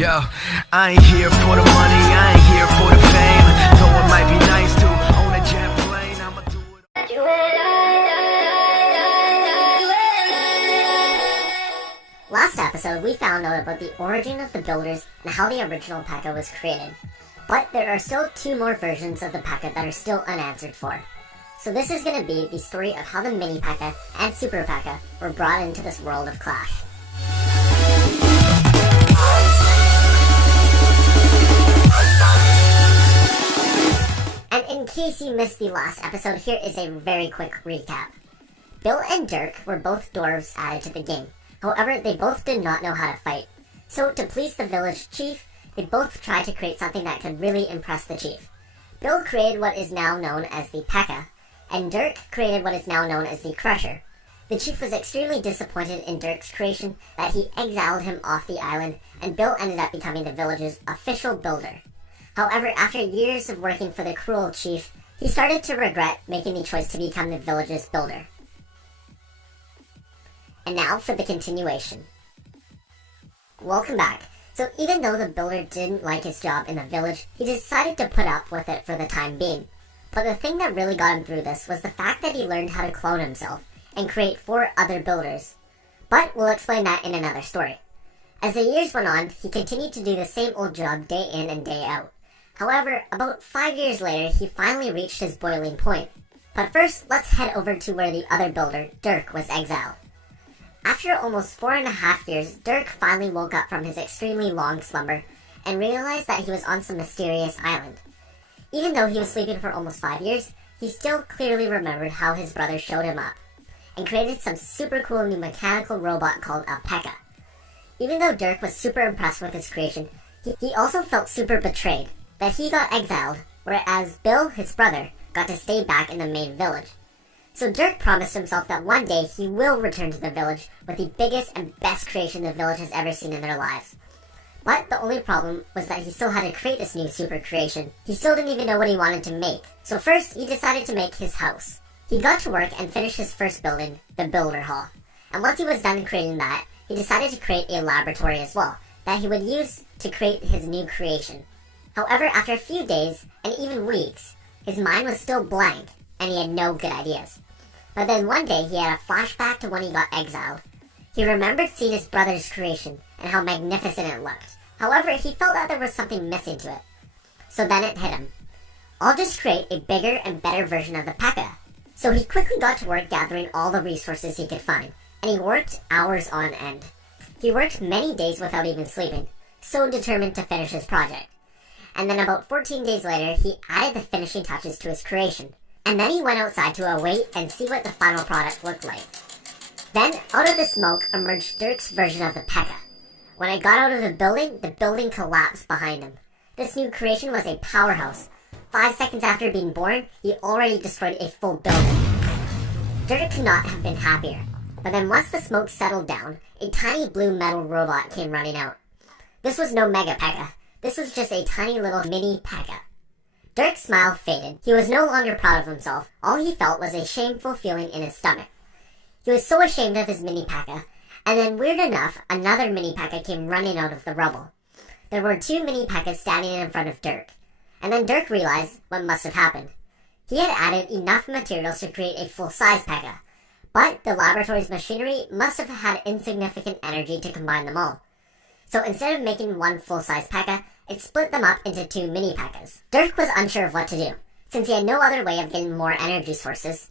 Yo, I ain't here for the money, I ain't here for the fame. Though it might be nice to own a jet plane, I'ma do it. Last episode, we found out about the origin of the builders and how the original Pekka was created. But there are still 2 more versions of the Pekka that are still unanswered for. So this is going to be the story of how the Mini Pekka and Super Pekka were brought into this world of Clash. And in case you missed the last episode, here is a very quick recap. Bill and Dirk were both dwarves added to the game. However, they both did not know how to fight. So to please the village chief, they both tried to create something that could really impress the chief. Bill created what is now known as the Pekka, and Dirk created what is now known as the Crusher. The chief was extremely disappointed in Dirk's creation that he exiled him off the island, and Bill ended up becoming the village's official builder. However, after years of working for the cruel chief, he started to regret making the choice to become the village's builder. And now for the continuation. Welcome back. So even though the builder didn't like his job in the village, he decided to put up with it for the time being. But the thing that really got him through this was the fact that he learned how to clone himself and create 4 other builders. But we'll explain that in another story. As the years went on, he continued to do the same old job day in and day out. However, about 5 years later, he finally reached his boiling point. But first, let's head over to where the other builder, Dirk, was exiled. After almost 4.5 years, Dirk finally woke up from his extremely long slumber and realized that he was on some mysterious island. Even though he was sleeping for almost 5 years, he still clearly remembered how his brother showed him up and created some super cool new mechanical robot called a Pekka. Even though Dirk was super impressed with his creation, he also felt super betrayed that he got exiled, whereas Bill, his brother, got to stay back in the main village. So Dirk promised himself that one day he will return to the village with the biggest and best creation the village has ever seen in their lives. But the only problem was that he still had to create this new super creation. He still didn't even know what he wanted to make. So first, he decided to make his house. He got to work and finished his first building, the Builder Hall. And once he was done creating that, he decided to create a laboratory as well, that he would use to create his new creation. However, after a few days, and even weeks, his mind was still blank, and he had no good ideas. But then one day, he had a flashback to when he got exiled. He remembered seeing his brother's creation, and how magnificent it looked. However, he felt that there was something missing to it. So then it hit him. I'll just create a bigger and better version of the Pekka. So he quickly got to work gathering all the resources he could find, and he worked hours on end. He worked many days without even sleeping, so determined to finish his project. And then about 14 days later, he added the finishing touches to his creation. And then he went outside to await and see what the final product looked like. Then, out of the smoke emerged Dirk's version of the Pekka. When it got out of the building collapsed behind him. This new creation was a powerhouse. 5 seconds after being born, he already destroyed a full building. Dirk could not have been happier. But then once the smoke settled down, a tiny blue metal robot came running out. This was no Mega Pekka. This was just a tiny little Mini Pekka. Dirk's smile faded. He was no longer proud of himself. All he felt was a shameful feeling in his stomach. He was so ashamed of his Mini Pekka, and then weird enough, another Mini Pekka came running out of the rubble. There were 2 Mini Pekkas standing in front of Dirk, and then Dirk realized what must have happened. He had added enough materials to create a full-size Pekka, but the laboratory's machinery must have had insignificant energy to combine them all. So instead of making one full-size Pekka, it split them up into 2 Mini Pekkas. Dirk was unsure of what to do, since he had no other way of getting more energy sources,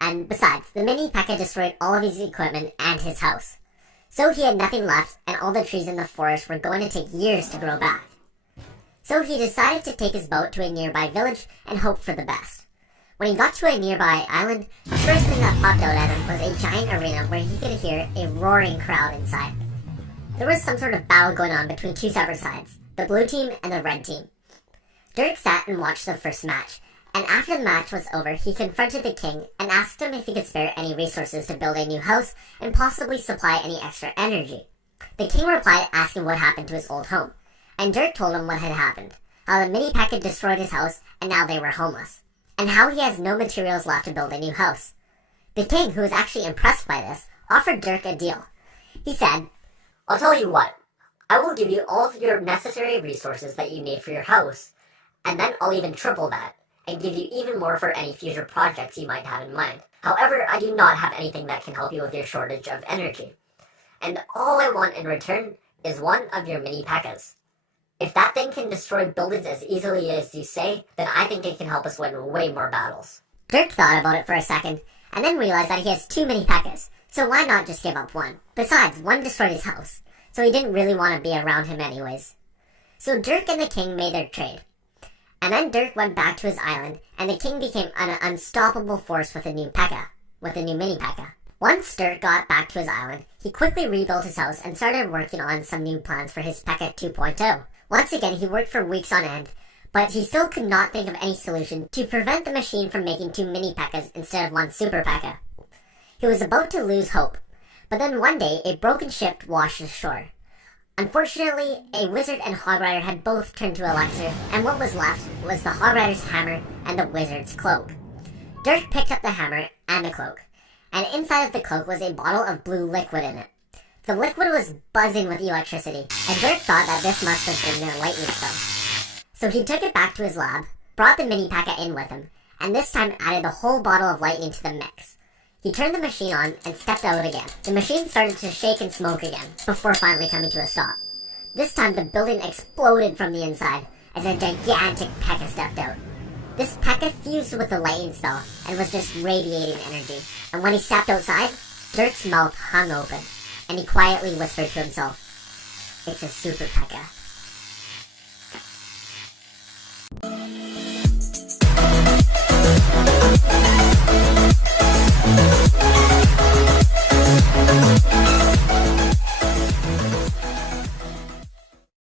and besides, the Mini Pekka destroyed all of his equipment and his house. So he had nothing left, and all the trees in the forest were going to take years to grow back. So he decided to take his boat to a nearby village and hope for the best. When he got to a nearby island, the first thing that popped out at him was a giant arena where he could hear a roaring crowd inside. There was some sort of battle going on between 2 separate sides, the blue team and the red team. Dirk sat and watched the first match, and after the match was over, he confronted the king and asked him if he could spare any resources to build a new house and possibly supply any extra energy. The king replied asking what happened to his old home, and Dirk told him what had happened, how the Mini Pekka destroyed his house and now they were homeless, and how he has no materials left to build a new house. The king, who was actually impressed by this, offered Dirk a deal. He said, I'll tell you what, I will give you all of your necessary resources that you need for your house, and then I'll even triple that, and give you even more for any future projects you might have in mind. However, I do not have anything that can help you with your shortage of energy. And all I want in return is one of your Mini Pekkas. If that thing can destroy buildings as easily as you say, then I think it can help us win way more battles. Dirk thought about it for a second, and then realized that he has 2 Mini Pekkas, so why not just give up one? Besides, one destroyed his house, so he didn't really want to be around him anyways. So Dirk and the king made their trade. And then Dirk went back to his island, and the king became an unstoppable force with a new Mini Pekka. Once Dirk got back to his island, he quickly rebuilt his house and started working on some new plans for his Pekka 2.0. Once again, he worked for weeks on end, but he still could not think of any solution to prevent the machine from making 2 Mini Pekkas instead of 1 Super Pekka. He was about to lose hope, but then one day a broken ship washed ashore. Unfortunately, a wizard and hog rider had both turned to elixir, and what was left was the hog rider's hammer and the wizard's cloak. Dirk picked up the hammer and the cloak, and inside of the cloak was a bottle of blue liquid in it. The liquid was buzzing with electricity, and Dirk thought that this must have been the lightning stone. So he took it back to his lab, brought the Mini Pekka in with him, and this time added the whole bottle of lightning to the mix. He turned the machine on and stepped out again. The machine started to shake and smoke again, before finally coming to a stop. This time the building exploded from the inside, as a gigantic Pekka stepped out. This Pekka fused with the lightning spell, and was just radiating energy. And when he stepped outside, Dirk's mouth hung open, and he quietly whispered to himself, "It's a Super Pekka."